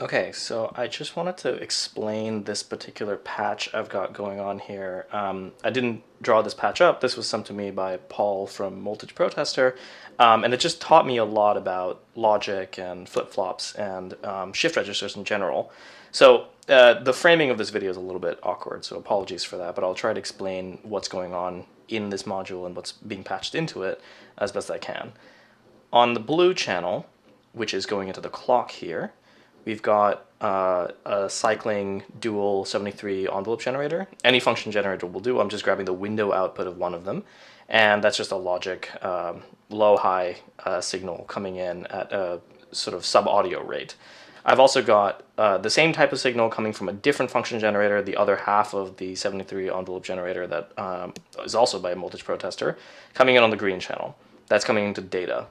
Okay, so I just wanted to explain this particular patch I've got going on here. I didn't draw this patch up. This was sent to me by Paul from Moltage Protestor, and it just taught me a lot about logic and flip-flops and shift registers in general. So the framing of this video is a little bit awkward, so apologies for that, but I'll try to explain what's going on in this module and what's being patched into it as best I can. On the blue channel, which is going into the clock here, we've got a cycling dual 73 envelope generator. Any function generator will do. I'm just grabbing the window output of one of them, and that's just a logic low-high signal coming in at a sort of sub-audio rate. I've also got the same type of signal coming from a different function generator, the other half of the 73 envelope generator that is also by a Moltage Protestor, coming in on the green channel. That's coming into data.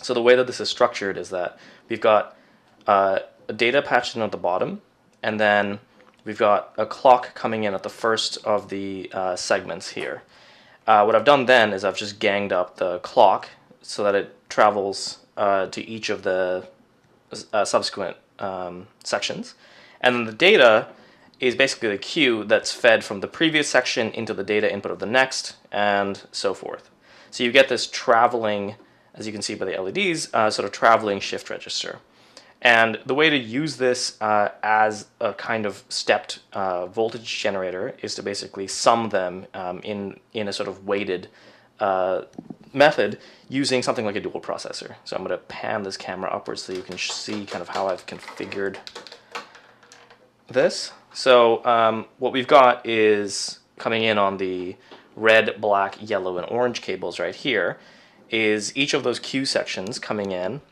So the way that this is structured is that we've got data patched in at the bottom, and then we've got a clock coming in at the first of the segments here. What I've done then is I've just ganged up the clock so that it travels to each of the subsequent sections, and then the data is basically the cue that's fed from the previous section into the data input of the next, and so forth. So you get this traveling, as you can see by the LEDs, sort of traveling shift register. And the way to use this as a kind of stepped voltage generator is to basically sum them in a sort of weighted method using something like a dual processor. So I'm going to pan this camera upwards so you can see kind of how I've configured this. So what we've got is coming in on the red, black, yellow, and orange cables right here is each of those Q sections coming in,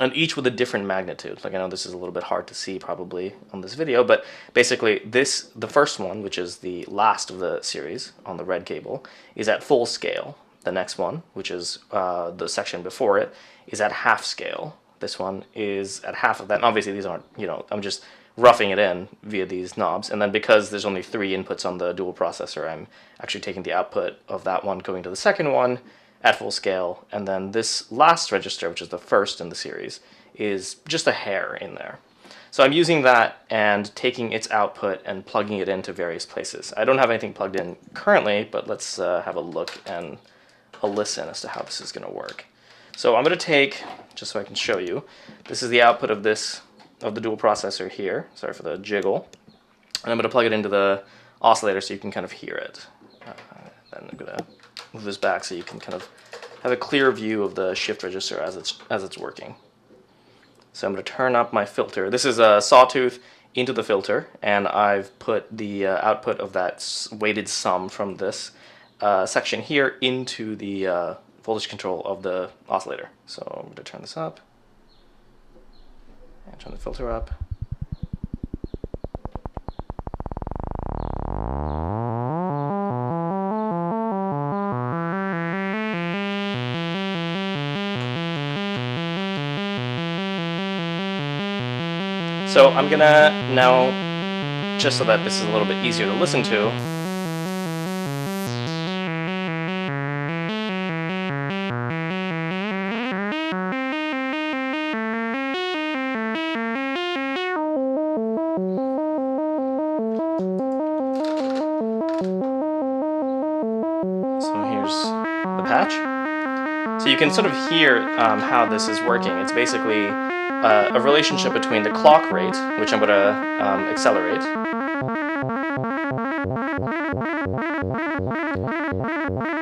and each with a different magnitude. Like, I know this is a little bit hard to see probably on this video, but basically the first one, which is the last of the series on the red cable, is at full scale. The next one, which is the section before it, is at half scale. This one is at half of that. And obviously these aren't, I'm just roughing it in via these knobs. And then because there's only 3 inputs on the dual processor, I'm actually taking the output of that one going to the second one at full scale, and then this last register, which is the first in the series, is just a hair in there. So I'm using that and taking its output and plugging it into various places. I don't have anything plugged in currently, but let's have a look and a listen as to how this is going to work. So I'm going to take, just so I can show you, this is the output of the dual processor here. Sorry for the jiggle. And I'm going to plug it into the oscillator so you can kind of hear it. Then I'm going to move this back so you can kind of have a clear view of the shift register as it's working. So I'm going to turn up my filter. This is a sawtooth into the filter, and I've put the output of that weighted sum from this section here into the voltage control of the oscillator. So I'm going to turn this up and turn the filter up. So I'm gonna now, just so that this is a little bit easier to listen to, so here's the patch. So you can sort of hear how this is working. It's basically a relationship between the clock rate, which I'm going to accelerate,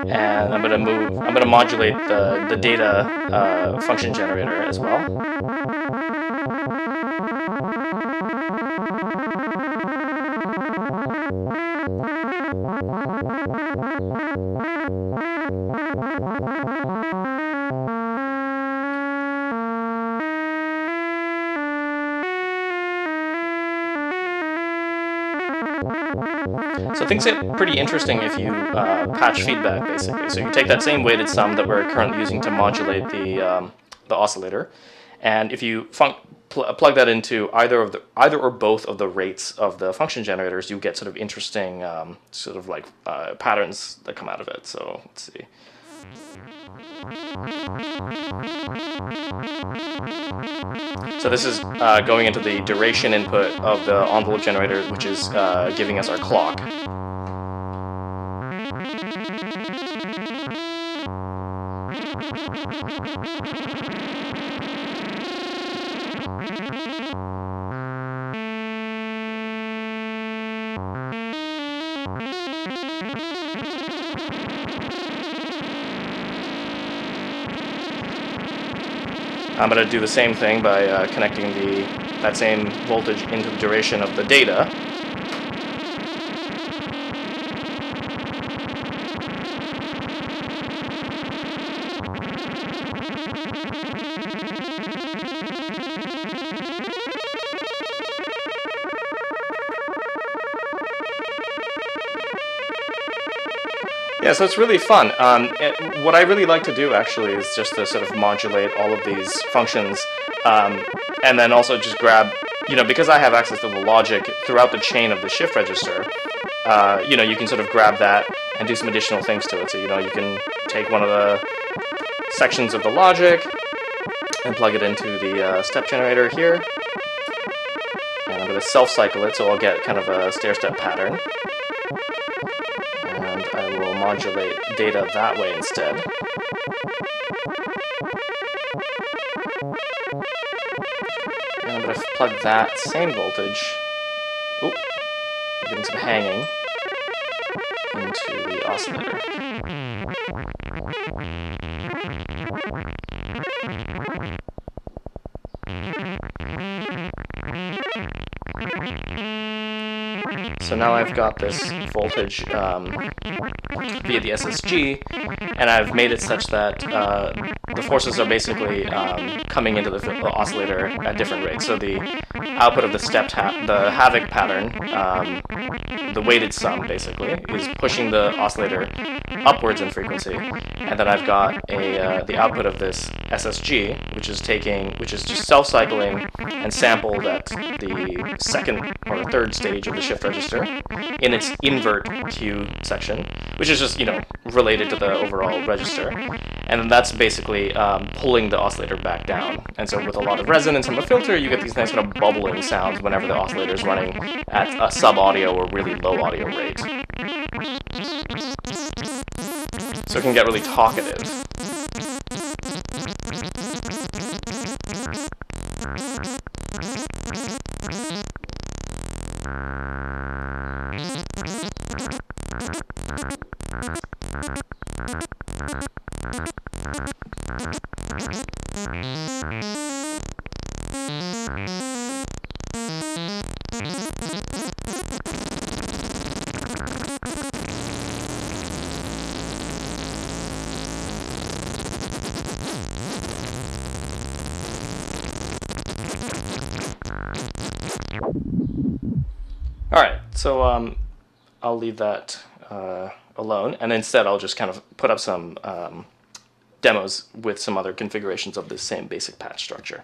and I'm going to modulate the data function generator as well. So things get pretty interesting if you patch feedback, basically. So you take that same weighted sum that we're currently using to modulate the oscillator, and if you plug that into either or both of the rates of the function generators, you get sort of interesting sort of like patterns that come out of it. So let's see. So this is going into the duration input of the envelope generator, which is giving us our clock. I'm going to do the same thing by connecting that same voltage into the duration of the data. Yeah, so it's really fun. What I really like to do actually is just to sort of modulate all of these functions, and then also just grab, because I have access to the logic throughout the chain of the shift register, you can sort of grab that and do some additional things to it. So, you can take one of the sections of the logic and plug it into the step generator here. And I'm going to self-cycle it, so I'll get kind of a stair-step pattern. And I will modulate data that way instead. And I'm going to plug that same voltage, getting some hanging, into the oscillator. So now I've got this voltage via the SSG, and I've made it such that the forces are basically coming into the oscillator at different rates. So the output of the the havoc pattern, the weighted sum basically, is pushing the oscillator upwards in frequency, and then I've got the output of this SSG, which is just self-cycling and sampled at the second or third stage of the shift register in its invert Q section, which is just related to the overall register, and then that's basically pulling the oscillator back down. And so with a lot of resonance from a filter, you get these nice kind of bubbling sounds whenever the oscillator is running at a sub-audio or really low audio rate. So it can get really talkative. Alright, so I'll leave that alone, and instead I'll just kind of put up some demos with some other configurations of this same basic patch structure.